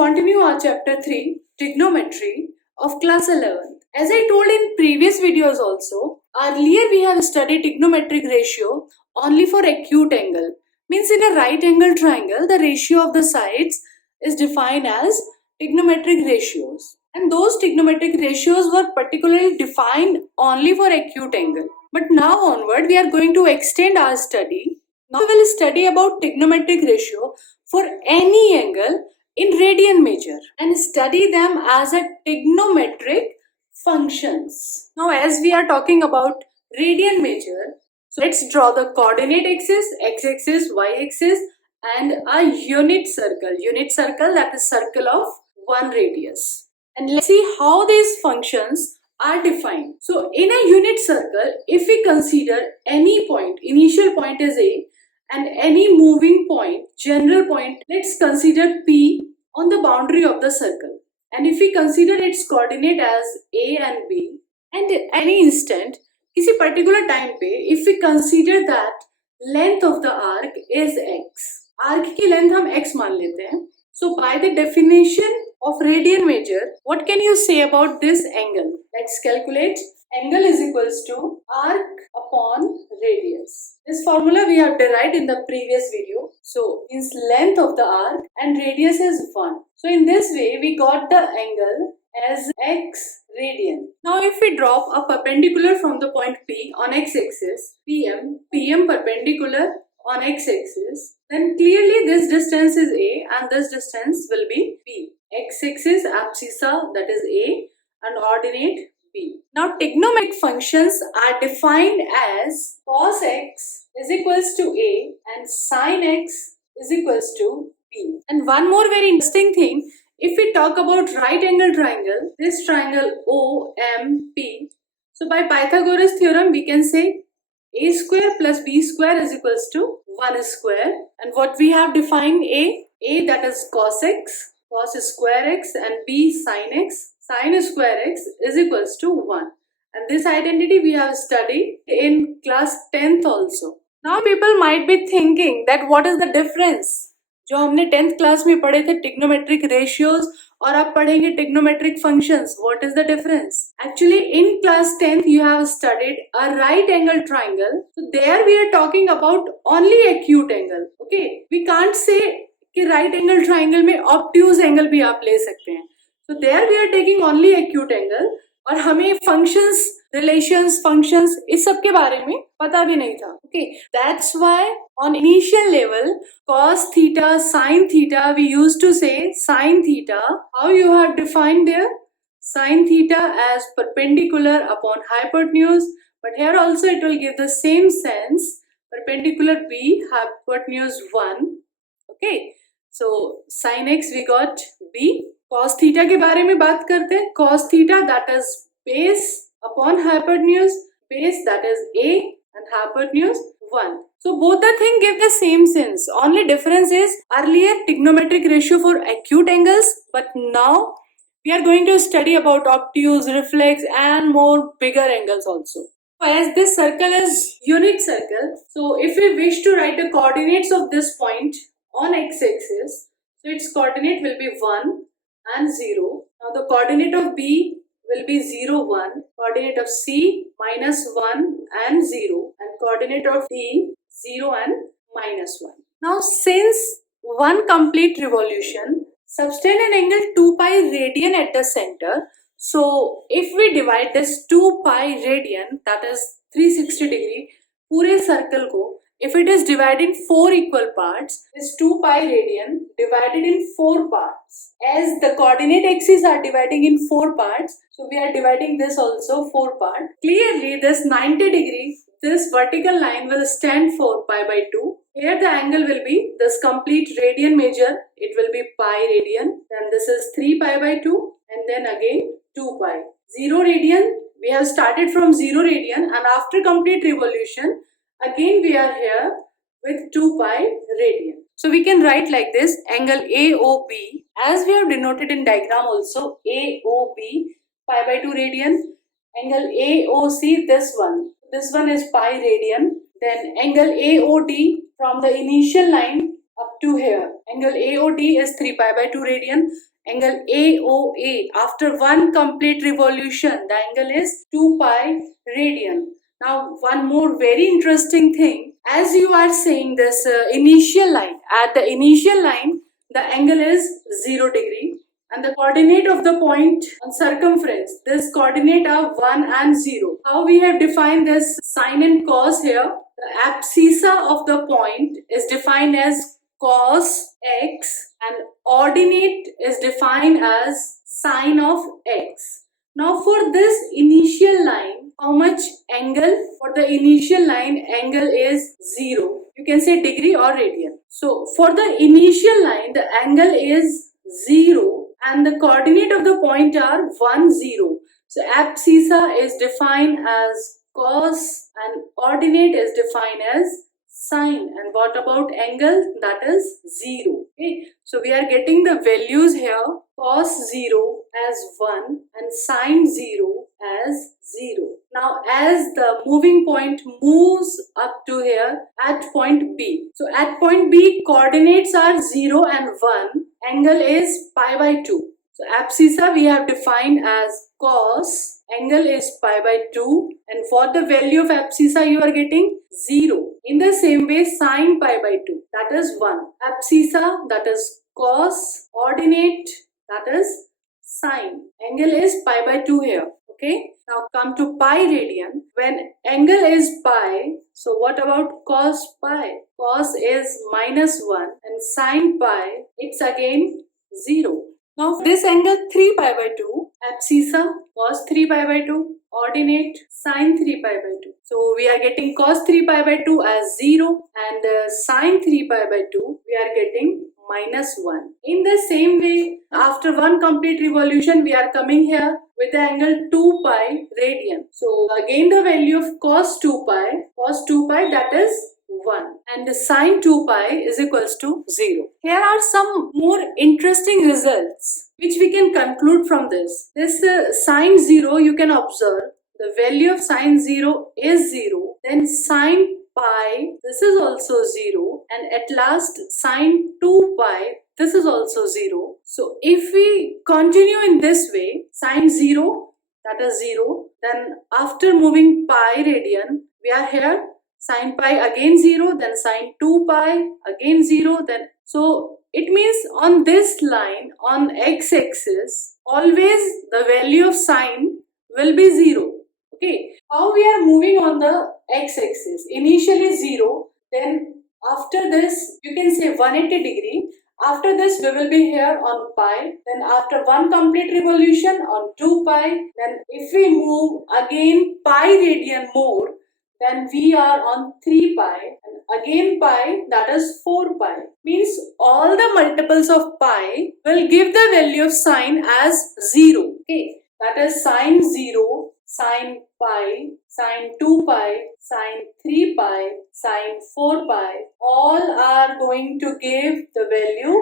continue our chapter 3, trigonometry of class 11th. As I told in previous videos also, earlier we have studied trigonometric ratio only for acute angle. Means in a right angle triangle, the ratio of the sides is defined as trigonometric ratios. And those trigonometric ratios were particularly defined only for acute angle. But now onward, we are going to extend our study. Now we will study about trigonometric ratio for any angle in radian major and study them as a trigonometric functions. Now as we are talking about radian major, so let's draw the coordinate axis, x-axis, y-axis and a unit circle that is circle of one radius. And let's see how these functions are defined. So in a unit circle, if we consider any point, initial point is A and any moving point, general point, let's consider P on the boundary of the circle. And if we consider its coordinate as A and B, and at any instant, किसी particular time पे, if we consider that length of the arc is x, arc की length हम x मान लेते हैं. So by the definition of radian major, what can you say about this angle? Let's calculate. Angle is equals to arc upon radius. This formula we have derived in the previous video. So means length of the arc and radius is 1. So in this way we got the angle as x radian. Now if we drop a perpendicular from the point P on x-axis, PM perpendicular on x-axis, then clearly this distance is A and this distance will be P. X-axis abscissa, that is A, and ordinate B. Now trigonometric functions are defined as cos x is equals to A and sin x is equals to B. And one more very interesting thing, if we talk about right angle triangle, this triangle OMP, so by Pythagoras theorem we can say A square plus B square is equals to 1 square. And what we have defined A that is cos x, cos square x, and B sin x, sin square x is equals to 1. And this identity we have studied in class 10th also. Now people might be thinking that what is the difference? जो हमने 10th class में पढ़े थे trigonometric ratios और आप पढ़ेंगे trigonometric functions. What is the difference? Actually in class 10th you have studied a right angle triangle. So there we are talking about only acute angle. Okay, we can't say कि right angle triangle में obtuse angle भी आप ले सकते हैं. So there we are taking only acute angle और हमें functions, relations, functions इस सब के बारे में पता भी नहीं था. Okay, that's why on initial level cos theta, sin theta, we used to say sin theta. How you have defined there? Sin theta as perpendicular upon hypotenuse, but here also it will give the same sense. Perpendicular B, hypotenuse 1. Okay, so sin x we got B. Cos theta के बारे में बात करते हैं. Cos theta that is base upon hypotenuse, base that is A and hypotenuse 1. So both the thing give the same sense. Only difference is earlier trigonometric ratio for acute angles, but now we are going to study about obtuse, reflex and more bigger angles also. As this circle is unit circle, so if we wish to write the coordinates of this point on x-axis, so its coordinate will be 1 and 0. Now the coordinate of B will be 0, 1, coordinate of C minus 1 and 0, and coordinate of D 0 and minus 1. Now since one complete revolution subtend an angle 2 pi radian at the center, so if we divide this 2 pi radian, that is 360 degree, पूरे circle को, if it is divided in 4 equal parts, this 2 pi radian divided in 4 parts. As the coordinate axes are dividing in 4 parts, so we are dividing this also 4 parts. Clearly this 90 degree, this vertical line will stand for pi by 2. Here the angle will be this complete radian major, it will be pi radian. Then this is 3 pi by 2 and then again 2 pi. 0 radian, we have started from 0 radian and after complete revolution, again we are here with 2 pi radian. So we can write like this, angle AOB, as we have denoted in diagram also, AOB, pi by 2 radian. Angle AOC, this one is pi radian. Then angle AOD, from the initial line up to here. Angle AOD is 3 pi by 2 radian. Angle AOA, after one complete revolution, the angle is 2 pi radian. Now, one more very interesting thing, as you are saying this initial line, at the initial line, the angle is 0 degree. And the coordinate of the point on circumference, this coordinate are 1 and 0. How we have defined this sine and cos here? The abscissa of the point is defined as cos x and ordinate is defined as sine of x. Now for this initial line, how much angle? For the initial line, angle is 0. You can say degree or radian. So for the initial line, the angle is 0. And the coordinate of the point are 1, 0. So abscissa is defined as cos and ordinate is defined as sine. And what about angle? That is 0. Okay. So we are getting the values here. Cos 0 as 1 and sine 0 as 0. Now as the moving point moves up to here at point B. So at point B, coordinates are 0 and 1. Angle is pi by 2. So abscissa we have defined as cos, angle is pi by 2, and for the value of abscissa you are getting 0. In the same way, sine pi by 2, that is 1. Abscissa, that is cos, ordinate, that is sine. Angle is pi by 2 here. Okay. Now come to pi radian. When angle is pi, so what about cos pi? Cos is minus 1 and sine pi, it's again 0. Now this angle 3 pi by 2, abscissa cos 3 pi by 2, ordinate sine 3 pi by 2. So we are getting cos 3 pi by 2 as 0 and sine 3 pi by 2 we are getting minus 1. In the same way, after one complete revolution, we are coming here with the angle 2 pi radian. So again the value of cos 2 pi that is 1 and the sine 2 pi is equals to 0. Here are some more interesting results which we can conclude from this. This sine 0 you can observe the value of sine 0 is 0, then sine pi, this is also 0, and at last sine 2 pi, this is also 0. So if we continue in this way, sine 0, that is 0, then after moving pi radian, we are here, sine pi again 0, then sine 2 pi again 0, then so it means on this line, on x-axis, always the value of sine will be 0. Okay, how we are moving on the x-axis? Initially 0, then after this you can say 180 degree. After this we will be here on pi, then after one complete revolution on 2 pi, then if we move again pi radian more, then we are on 3 pi and again pi, that is 4 pi. Means all the multiples of pi will give the value of sine as 0. Okay, that is sine 0, sine pi, sine 2 pi, sine 3 pi, sine 4 pi, all are going to give the value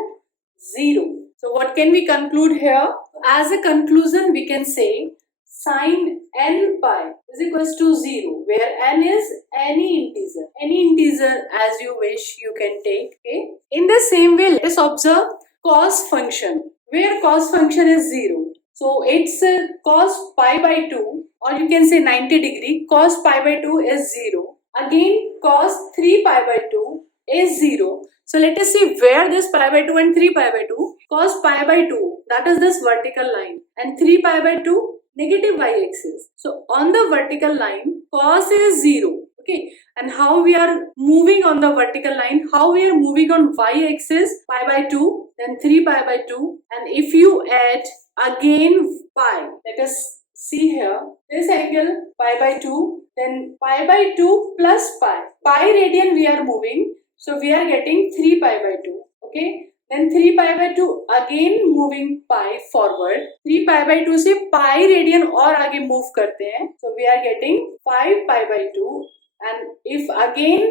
0. So what can we conclude here? As a conclusion we can say sine n pi is equals to 0, where n is any integer as you wish you can take. Okay. In the same way, let us observe cos function, where cos function is 0. So it's cos pi by 2, or you can say 90 degree, cos pi by 2 is 0. Again cos 3 pi by 2 is 0. So let us see where this pi by 2 and 3 pi by 2, cos pi by 2, that is this vertical line, and 3 pi by 2 negative y-axis. So on the vertical line, cos is 0. Okay, and how we are moving on the vertical line, how we are moving on y-axis, pi by 2, then 3 pi by 2, and if you add again pi, let us see here, this angle pi by 2, then pi by 2 plus pi radian we are moving, so we are getting 3 pi by 2. Okay, then 3 pi by 2 again moving pi forward, 3 pi by 2 से pi radian और आगे move करते हैं, so we are getting 5 pi by 2, and if again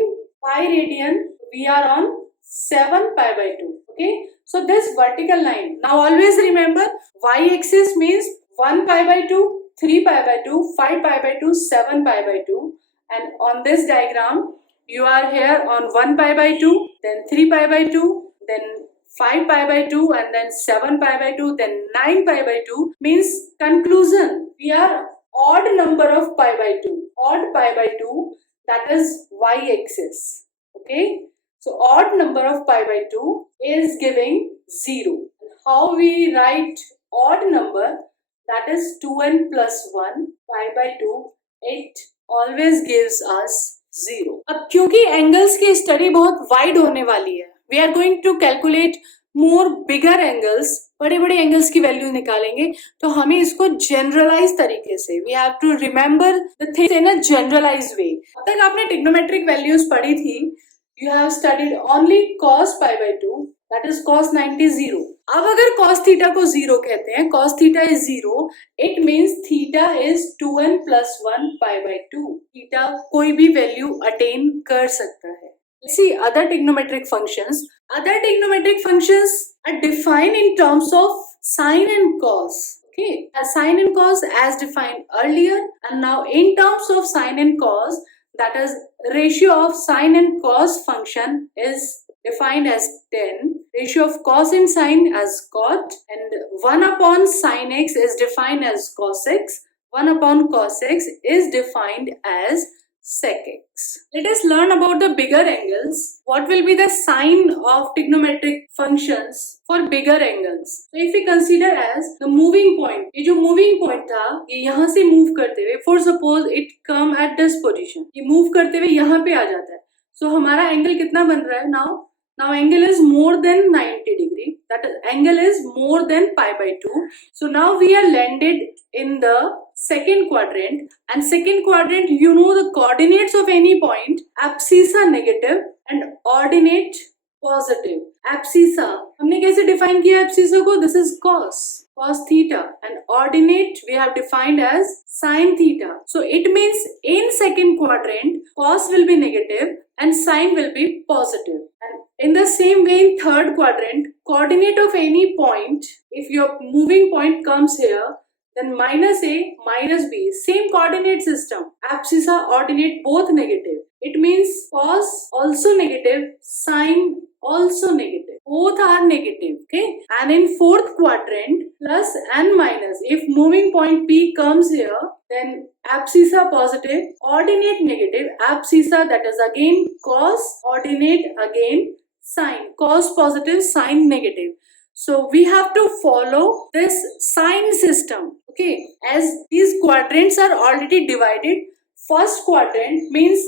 pi radian we are on 7 pi by 2. Okay, so this vertical line, now always remember y-axis means 1 pi by 2, 3 pi by 2, 5 pi by 2, 7 pi by 2, and on this diagram you are here on 1 pi by 2, then 3 pi by 2, then 5 pi by 2, and then 7 pi by 2, then 9 pi by 2, means conclusion. We are odd number of pi by 2. Odd pi by 2, that is y-axis. Okay. So odd number of pi by 2 is giving 0. How we write odd number? That is 2n plus 1 pi by 2. It always gives us 0. अब क्योंकि angles की study बहुत wide होने वाली है, we are going to calculate more bigger angles, बड़े बड़े angles की वैल्यू निकालेंगे, तो हमें इसको जनरलाइज तरीके से, we have to remember the things in a generalise way. अब तक आपने ट्रिग्नोमेट्रिक वैल्यूज पढ़ी थी. You have studied only cos pi by 2, that is cos 90 0. अब अगर cos theta को 0 कहते हैं, cos theta is 0, it means theta is 2n plus 1 pi by 2. Theta कोई भी वैल्यू अटेन कर सकता है. Let's see other trigonometric functions. Other trigonometric functions are defined in terms of sine and cos. Okay, as sine and cos as defined earlier, and now in terms of sine and cos, that is ratio of sine and cos function is defined as 10, ratio of cos and sine as cot, and 1 upon sine x is defined as cos x, 1 upon cos x is defined as sec x. Let us learn about the bigger angles. What will be the sign of trigonometric functions for bigger angles? So if we consider as the moving point, ये जो moving point था, ये यहाँ से move करते हुए, for suppose it come at this position, ये move करते हुए यहाँ पे आ जाता है. So हमारा angle कितना बन रहा है now? Now angle is more than 90 degree. That is, angle is more than pi by 2. So now we are landed in the second quadrant, and second quadrant, you know the coordinates of any point. Abscissa negative and ordinate positive. Abscissa हमने कैसे define किया abscissa को? This is cos theta, and ordinate we have defined as sin theta. So it means in second quadrant cos will be negative and sin will be positive. And in the same way in third quadrant, coordinate of any point, if your moving point comes here, then minus a, minus b, same coordinate system, abscissa, ordinate both negative. It means cos also negative, sin also negative. Both are negative, okay? And in fourth quadrant, plus and minus. If moving point P comes here, then abscissa positive, ordinate negative, abscissa, that is again cos, ordinate again sin. Cos positive, sin negative. So we have to follow this sign system, okay? As these quadrants are already divided, first quadrant means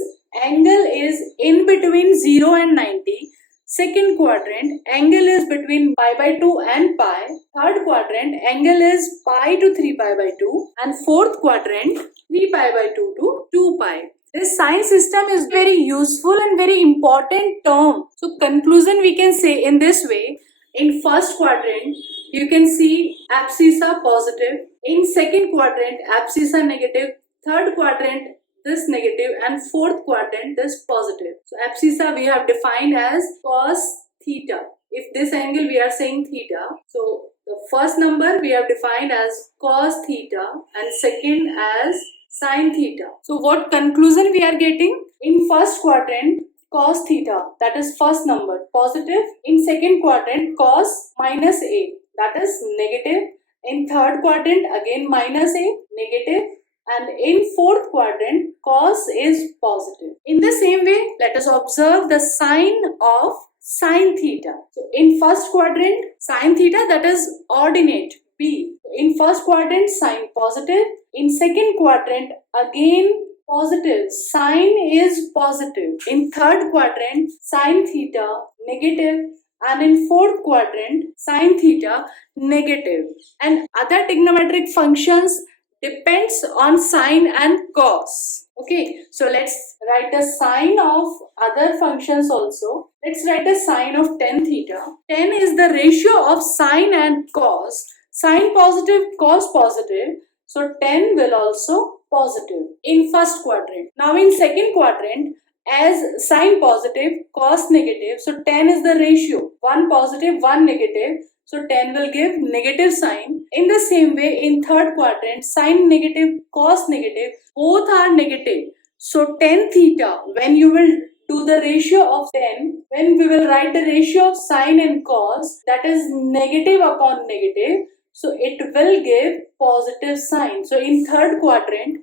angle is in between 0 and 90. Second quadrant, angle is between pi by 2 and pi. Third quadrant, angle is pi to 3 pi by 2. And fourth quadrant, 3 pi by 2 to 2 pi. This sign system is very useful and very important term. So conclusion we can say in this way. In first quadrant, you can see abscissa positive. In second quadrant, abscissa negative. Third quadrant, this negative, and fourth quadrant, this positive. So abscissa we have defined as cos theta. If this angle we are saying theta, so the first number we have defined as cos theta and second as sin theta. So what conclusion we are getting? In first quadrant, cos theta, that is first number, positive. In second quadrant, cos minus a, that is negative. In third quadrant, again minus a, negative. And in fourth quadrant, cos is positive. In the same way, let us observe the sign of sin theta. So in first quadrant, sin theta, that is ordinate B. In first quadrant, sin positive. In second quadrant, again positive. Sin is positive. In third quadrant, sin theta negative. And in fourth quadrant, sin theta negative. And other trigonometric functions depends on sine and cos. Okay, so let's write the sign of other functions also. Let's write the sign of tan theta. Tan is the ratio of sine and cos. Sine positive, cos positive. So tan will also positive in first quadrant. Now in second quadrant, as sine positive, cos negative. So tan is the ratio. 1 positive, 1 negative. So tan will give negative sign. In the same way, in third quadrant, sine negative, cos negative, both are negative. So tan theta, when you will to the ratio of 10, when we will write the ratio of sine and cos, that is negative upon negative, so it will give positive sign. So in third quadrant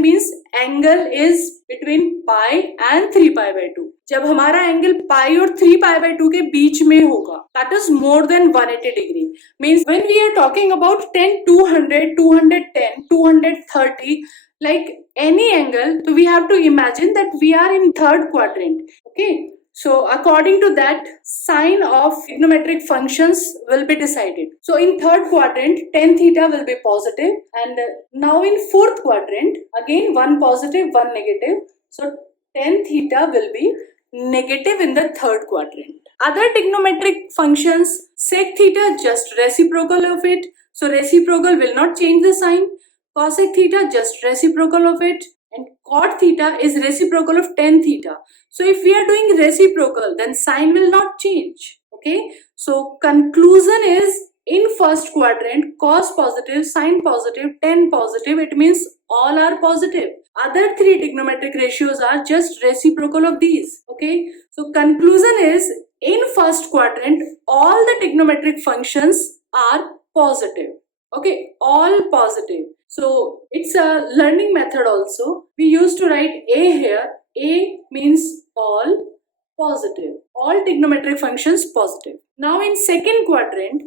means angle is between pi and 3 pi by 2. जब हमारा angle pi और 3 pi by 2 के बीच में होगा, that is more than 180 degree. Means when we are talking about 10, 200, 210, 230, like any angle, so we have to imagine that we are in third quadrant. Okay. So according to that, sign of trigonometric functions will be decided. So in third quadrant, tan theta will be positive, and now in fourth quadrant, again one positive, one negative. So tan theta will be negative in the third quadrant. Other trigonometric functions, sec theta just reciprocal of it. So reciprocal will not change the sign. Cosec theta just reciprocal of it. And cot theta is reciprocal of tan theta. So if we are doing reciprocal, then sign will not change. Okay. So conclusion is, in first quadrant, cos positive, sine positive, tan positive. It means all are positive. Other three trigonometric ratios are just reciprocal of these. Okay. So conclusion is, in first quadrant, all the trigonometric functions are positive. Okay. All positive. So it's a learning method also. We used to write A here. A means all positive. All trigonometric functions positive. Now in second quadrant,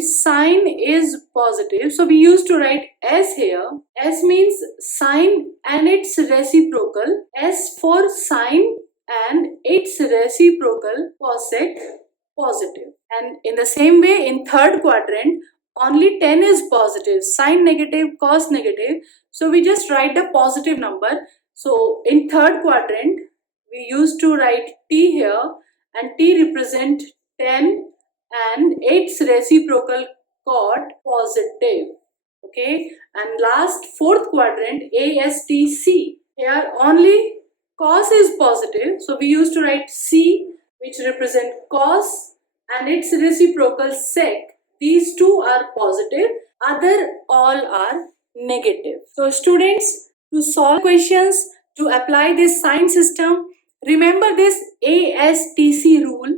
sine is positive. So we used to write S here. S means sine and its reciprocal. S for sine and its reciprocal cosec positive. And in the same way, in third quadrant, only 10 is positive, sine negative, cos negative. So we just write the positive number. So in third quadrant, we used to write t here, and t represent 10 and its reciprocal cot positive. Okay. And last fourth quadrant, ASTC. Here only cos is positive. So we used to write C, which represent cos and its reciprocal sec. These two are positive, other all are negative. So students, to solve questions, to apply this sign system, remember this ASTC rule.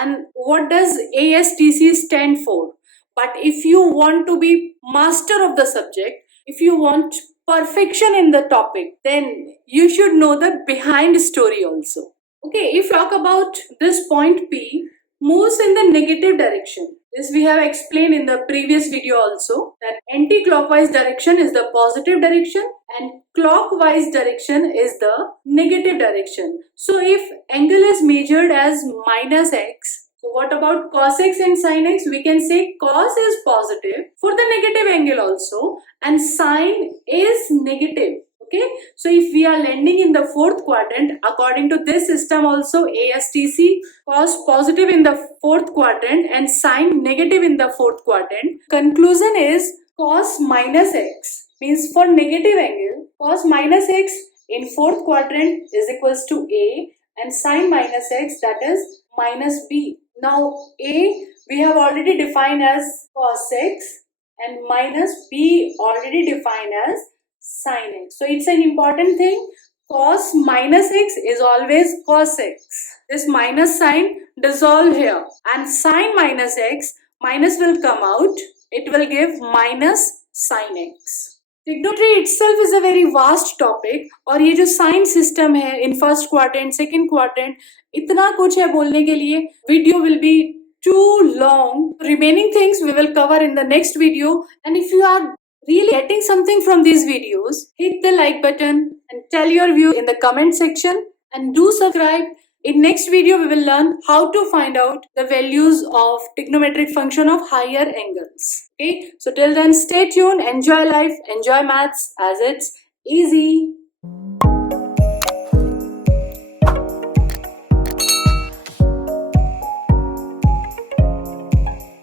And what does ASTC stand for? But if you want to be master of the subject, if you want perfection in the topic, then you should know the behind story also. Okay, if you talk about this point P moves in the negative direction. This we have explained in the previous video also, that anti-clockwise direction is the positive direction and clockwise direction is the negative direction. So if angle is measured as minus x, so what about cos x and sin x? We can say cos is positive for the negative angle also and sine is negative. Okay, so if we are landing in the fourth quadrant, according to this system also, ASTC, cos positive in the fourth quadrant and sine negative in the fourth quadrant. Conclusion is cos minus x means for negative angle, cos minus x in fourth quadrant is equals to A, and sine minus x, that is minus B. Now A we have already defined as cos x and minus B already defined as sin x. So it's an important thing. Cos minus x is always cos x. This minus sign dissolve here, and sin minus x, minus will come out. It will give minus sin x. Trigonometry itself is a very vast topic, और ये जो sign system है in first quadrant, second quadrant, इतना कुछ है बोलने के लिए. Video will be too long. Remaining things we will cover in the next video. And if you are really getting something from these videos, hit the like button and tell your view in the comment section, and do subscribe. In next video we will learn how to find out the values of trigonometric function of higher angles. Okay, so till then stay tuned, enjoy life, enjoy maths as it's easy.